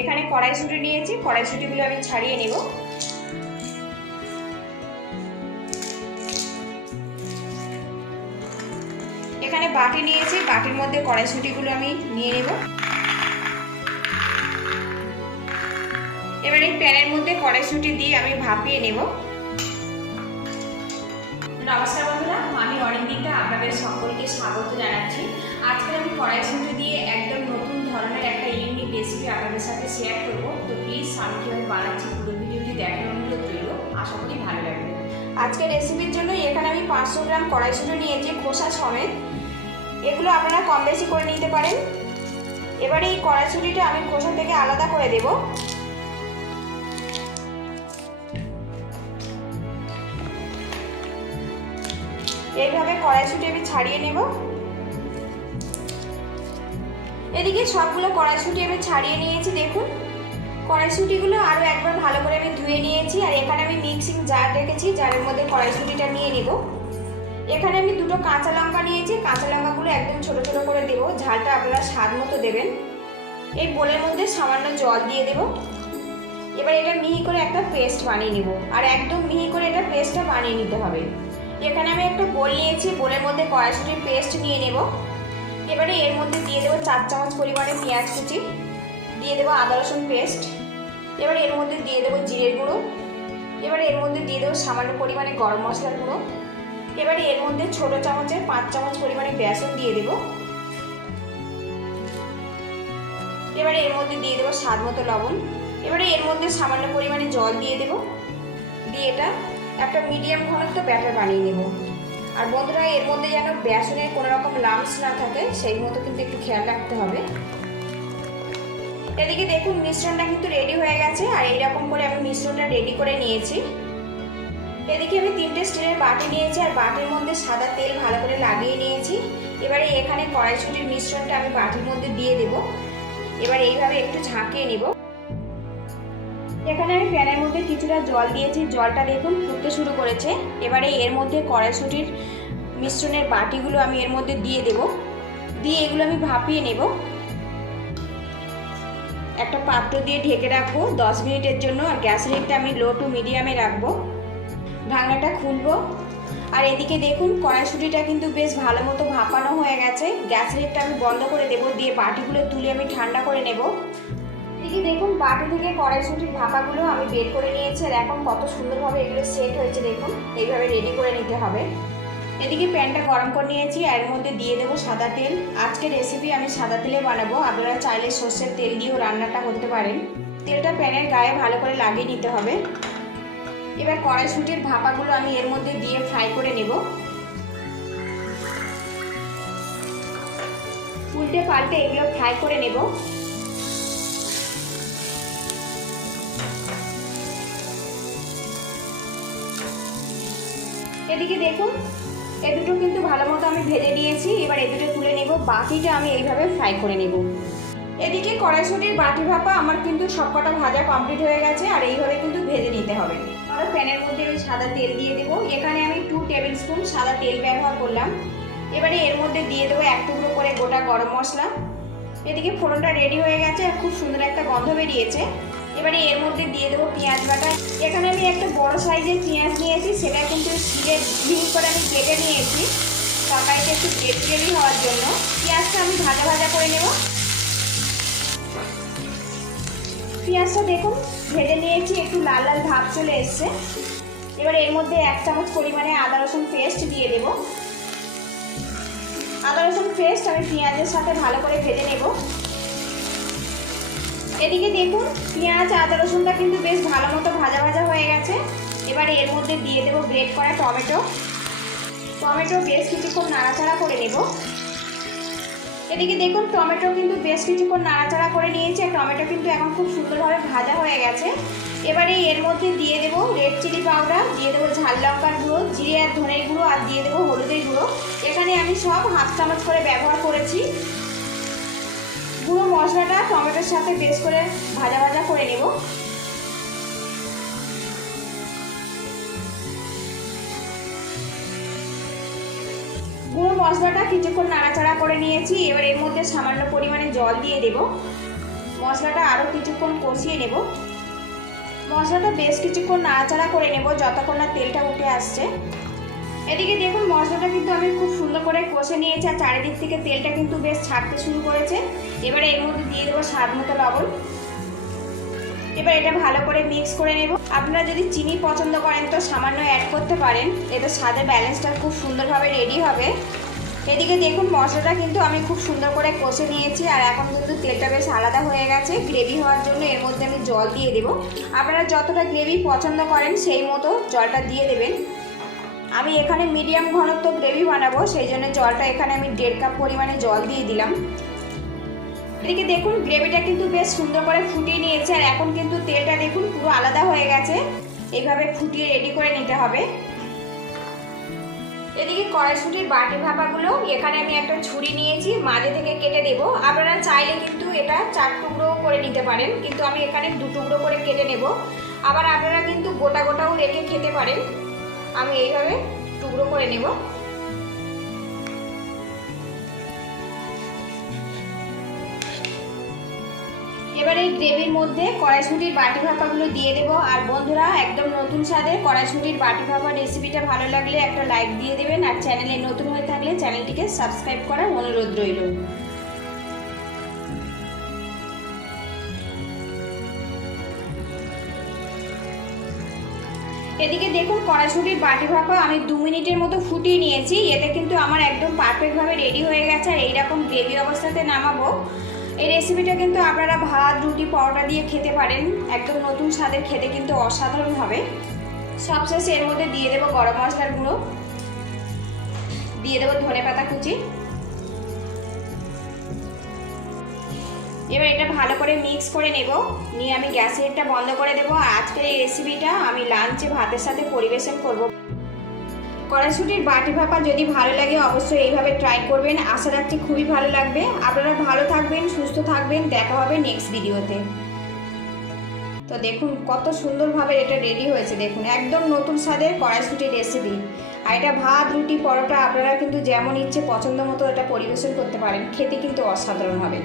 এখানে কড়াইশুঁটি নিয়েছি, কড়াইশুঁটিগুলো আমি ছাড়িয়ে নেব। এখানে বাটি নিয়েছি, বাটির মধ্যে কড়াইশুঁটিগুলো আমি নিয়ে নেব। এবার এই প্যানের মধ্যে কড়াইশুঁটি দিয়ে আমি ভাপিয়ে নেব। নমস্কার বন্ধুরা, আমি অরিন্দিতা, আপনাদের সকলকে স্বাগত জানাচ্ছি। আজকে আমি কড়াইশুঁটি দিয়ে একদম নতুন ধরনের একটা ইউনিক রেসিপি আপনাদের সাথে শেয়ার করব। তো প্লিজ আমি কীভাবে বানাচ্ছি পুরো ভিডিওটি দেখার অনুরোধ রইল, আশা করি ভালো লাগবে। আজকের রেসিপির জন্য এখানে আমি 500 গ্রাম কড়াইশুঁটি নিয়েছি খোসা সমেত। এগুলো আপনারা কম বেশি করে নিতে পারেন। এবারে এই কড়াইশুঁটিটা আমি খোসা থেকে আলাদা করে দেব। এইভাবে কড়াইশুঁটি আমি ছাড়িয়ে নেব। এদিকে সবগুলো কড়াইশুঁটি আমি ছাড়িয়ে নিয়েছি। দেখুন কড়াইশুঁটিগুলো আরও একবার ভালো করে আমি ধুয়ে নিয়েছি। আর এখানে আমি মিক্সিং জার রেখেছি, জারের মধ্যে কড়াইশুঁটিটা নিয়ে নেব। এখানে আমি দুটো কাঁচা লঙ্কা নিয়েছি, কাঁচা লঙ্কাগুলো একদম ছোট ছোট করে দেব। ঝালটা আপনারা স্বাদ মতো দেবেন। এই বোলের মধ্যে সামান্য জল দিয়ে দেব। এবার এটা মিহি করে একটা পেস্ট বানিয়ে নেব, আর একদম মিহি করে এটা পেস্টটা বানিয়ে নিতে হবে। এখানে আমি একটা বোল নিয়েছি, বোলের মধ্যে কড়াইশুঁটির পেস্ট নিয়ে নেব। এবারে এর মধ্যে দিয়ে দেবো 4 চামচ পরিমাণে পেঁয়াজ কুচি, দিয়ে দেবো আদা রসুন পেস্ট। এবারে এর মধ্যে দিয়ে দেবো জিরের গুঁড়ো। এবারে এর মধ্যে দিয়ে দেবো সামান্য পরিমাণে গরম মশলার গুঁড়ো। এবারে এর মধ্যে ছোট চামচের 5 চামচ পরিমাণে বেসন দিয়ে দেব। এবারে এর মধ্যে দিয়ে দেবো স্বাদ মতো লবণ। এবারে এর মধ্যে সামান্য পরিমাণে জল দিয়ে দেব। দিয়ে এটা একটা মিডিয়াম ঘনত্ব ব্যাটার বানিয়ে নেব। আর বন্ধুরা, এর মধ্যে যেন বেসনের কোনো রকম লাম্পস না থাকে সেই মতো কিন্তু একটু খেয়াল রাখতে হবে। এদিকে দেখুন মিশ্রণটা কিন্তু রেডি হয়ে গেছে। আর এইরকম করে আমি মিশ্রণটা রেডি করে নিয়েছি। এদিকে আমি 3টে স্টিলের বাটি নিয়েছি, আর বাটির মধ্যে সাদা তেল ভালো করে লাগিয়ে নিয়েছি। এবারে এখানে কড়াইশুঁটির মিশ্রণটা আমি বাটির মধ্যে দিয়ে দেব। এবার এইভাবে একটু ঝাঁকিয়ে নেব। এখানে আমি প্যানের মধ্যে কিছুটা জল দিয়েছি, জলটা দেখুন ফুটতে শুরু করেছে। এবারে এর মধ্যে কড়াইশুঁটির মিশ্রণের বাটিগুলো আমি এর মধ্যে দিয়ে দেব। দিয়ে এগুলো আমি ভাপিয়ে নেব। একটা পাত্র দিয়ে ঢেকে রাখবো 10 মিনিটের জন্য। আর গ্যাসের হিটটা আমি লো টু মিডিয়ামে রাখবো। ঢাকনাটা খুলবো। আর এদিকে দেখুন কড়াইশুঁটিটা কিন্তু বেশ ভালো মতো ভাপানো হয়ে গেছে। গ্যাসের হিটটা আমি বন্ধ করে দেবো। দিয়ে বাটিগুলো তুলে আমি ঠান্ডা করে নেব। এদিকে দেখুন বাটি থেকে কড়াইশুঁটির ভাপাগুলো আমি বের করে নিয়েছি। আর এখন কত সুন্দরভাবে এগুলো সেট হয়েছে দেখুন। এইভাবে রেডি করে নিতে হবে। এদিকে প্যানটা গরম করে নিয়েছি, এর মধ্যে দিয়ে দেবো সাদা তেল। আজকের রেসিপি আমি সাদা তেলে বানাবো, আপনারা চাইলে সর্ষের তেল দিয়েও রান্নাটা করতে পারেন। তেলটা প্যানের গায়ে ভালো করে লাগিয়ে নিতে হবে। এবার কড়াইশুঁটির ভাপাগুলো আমি এর মধ্যে দিয়ে ফ্রাই করে নেব। উল্টে পাল্টে এগুলো ফ্রাই করে নেব। এদিকে দেখুন এ দুটো কিন্তু ভালো মতো আমি ভেজে নিয়েছি। এবার এ দুটো তুলে নেব। বাকিটা আমি এইভাবে ফ্রাই করে নেব। এদিকে কড়াইশুঁটির বাটি ভাপা আমার কিন্তু সবকটা ভাজা কমপ্লিট হয়ে গেছে। আর এইভাবে কিন্তু ভেজে নিতে হবে। আর প্যানের মধ্যে আমি সাদা তেল দিয়ে দেবো। এখানে আমি 2 টেবিল স্পুন সাদা তেল ব্যবহার করলাম। এবারে এর মধ্যে দিয়ে দেবো 1 টুকরো করে গোটা গরম মশলা। এদিকে ফোড়নটা রেডি হয়ে গেছে, আর খুব সুন্দর একটা গন্ধ বেরিয়েছে। এবারে এর মধ্যে দিয়ে দেবো পেঁয়াজ বাটা। এখানে আমি একটা বড় সাইজের পেঁয়াজ নিয়েছি, সেটা কিন্তু শিলে মিহি করে আমি কেটে নিয়েছি তরকারিটা একটু গ্রেভি হওয়ার জন্য। পেঁয়াজটা আমি ভাজা ভাজা করে নেব। পেঁয়াজটা দেখুন ভেজে নিয়েছি, একটু লাল লাল ভাব চলে এসছে। এবার এর মধ্যে 1 চামচ পরিমাণে আদা রসুন পেস্ট দিয়ে দেব। আদা রসুন পেস্ট আমি পেঁয়াজের সাথে ভালো করে ভেজে নেব। এদিকে দেখুন পেঁয়াজ আদা রসুনটা কিন্তু বেশ ভালো মতো ভাজা ভাজা হয়ে গেছে। এবারে এর মধ্যে দিয়ে দেবো গ্রেট করা টমেটো। বেশ কিছুক্ষণ নাড়াচাড়া করে নেব। এদিকে দেখুন টমেটো কিন্তু বেশ কিছুক্ষণ নাড়াচাড়া করে নিয়েছি। টমেটো কিন্তু এখন খুব সুন্দরভাবে ভাজা হয়ে গেছে। এবারে এর মধ্যে দিয়ে দেবো রেড চিলি পাউডার, দিয়ে দেবো ঝাল লঙ্কার গুঁড়ো, জিরে আর ধনের গুঁড়ো, আর দিয়ে দেবো হলুদের গুঁড়ো। এখানে আমি সব 1/2 চামচ করে ব্যবহার করেছি। পুরো মশলাটা টমেটোর সাথে বেশ করে ভাজা ভাজা করে নেব। গুঁড়ো মশলাটা কিছুক্ষণ নাড়াচাড়া করে নিয়েছি। এবার এর মধ্যে সামান্য পরিমাণে জল দিয়ে দেব। মশলাটা আরও কিছুক্ষণ কষিয়ে নেব। মশলাটা বেশ কিছুক্ষণ নাড়াচাড়া করে নেব যতক্ষণ না তেলটা উঠে আসছে। এদিকে দেখুন মশলাটা কিন্তু আমি খুব সুন্দর করে কষে নিয়েছি আর চারিদিক থেকে তেলটা কিন্তু বেশ ছাড়তে শুরু করেছে। এবারে এর মধ্যে দিয়ে দেবো স্বাদ মতো লবণ। এবার এটা ভালো করে মিক্স করে নেব। আপনারা যদি চিনি পছন্দ করেন তো সামান্য অ্যাড করতে পারেন, এতে স্বাদের ব্যালেন্সটা খুব সুন্দরভাবে রেডি হবে। এদিকে দেখুন মশলাটা কিন্তু আমি খুব সুন্দর করে কষে নিয়েছি আর এখন কিন্তু তেলটা বেশ আলাদা হয়ে গেছে। গ্রেভি হওয়ার জন্য এর মধ্যে আমি জল দিয়ে দেবো। আপনারা যতটা গ্রেভি পছন্দ করেন সেই মতো জলটা দিয়ে দেবেন। আমি এখানে মিডিয়াম ঘনত্ব গ্রেভি বানাবো, সেই জন্য জলটা এখানে আমি 1.5 কাপ পরিমাণে জল দিয়ে দিলাম। এদিকে দেখুন গ্রেভিটা কিন্তু বেশ সুন্দর করে ফুটিয়ে নিয়েছে আর এখন কিন্তু তেলটা দেখুন পুরো আলাদা হয়ে গেছে। এইভাবে ফুটিয়ে রেডি করে নিতে হবে। এদিকে কড়াইশুঁটির বাটি ভাপাগুলো এখানে আমি একটা ছুরি নিয়েছি, মাঝে থেকে কেটে দেব। আপনারা চাইলে কিন্তু এটা 4 টুকরো করে নিতে পারেন, কিন্তু আমি এখানে 2 টুকরো করে কেটে নেব। আবার আপনারা কিন্তু গোটা গোটাও রেখে খেতে পারেন। আমি এইভাবে টুকরো করে নেব। এবার এই গ্রেভির মধ্যে কড়াইশুঁটির বাটি ভাপাগুলো দিয়ে দেব। আর বন্ধুরা, একদম নতুন স্বাদের কড়াইশুঁটির বাটি ভাপা রেসিপিটা ভালো লাগলে একটা লাইক দিয়ে দেবেন আর চ্যানেলে নতুন হয়ে থাকলে চ্যানেলটিকে সাবস্ক্রাইব করার অনুরোধ রইল। এদিকে দেখুন কড়াইশুঁটির বাটি ভাপা আমি 2 মিনিটের মতো ফুটিয়ে নিয়েছি। এতে কিন্তু আমার একদম পারফেক্টভাবে রেডি হয়ে গেছে আর এইরকম গ্রেভি অবস্থাতে নামাবো। এই রেসিপিটা কিন্তু আপনারা ভাত, রুটি, পরোটা দিয়ে খেতে পারেন। একদম নতুন স্বাদের, খেতে কিন্তু অসাধারণ হবে। সবশেষে এর মধ্যে দিয়ে দেবো গরম মশলার গুঁড়ো, দিয়ে দেবো ধনেপাতা কুচি। এবার এটা ভালো করে মিক্স করে নেব, নিয়ে আমি গ্যাসেরটা বন্ধ করে দেবো। আর আজকের এই রেসিপিটা আমি লাঞ্চে ভাতের সাথে পরিবেশন করব। কড়াইশুঁটির বাটি ভাপা যদি ভালো লাগে অবশ্যই এইভাবে ট্রাই করবেন। আশা রাখছি খুবই ভালো লাগবে। আপনারা ভালো থাকবেন, সুস্থ থাকবেন। দেখা হবে নেক্সট ভিডিওতে। তো দেখুন কত সুন্দরভাবে এটা রেডি হয়েছে। দেখুন একদম নতুন স্বাদের কড়াইশুঁটির রেসিপি। আর এটা ভাত, রুটি, পরোটা আপনারা কিন্তু যেমন ইচ্ছে পছন্দ মতো এটা পরিবেশন করতে পারেন। খেতে কিন্তু অসাধারণ হবে।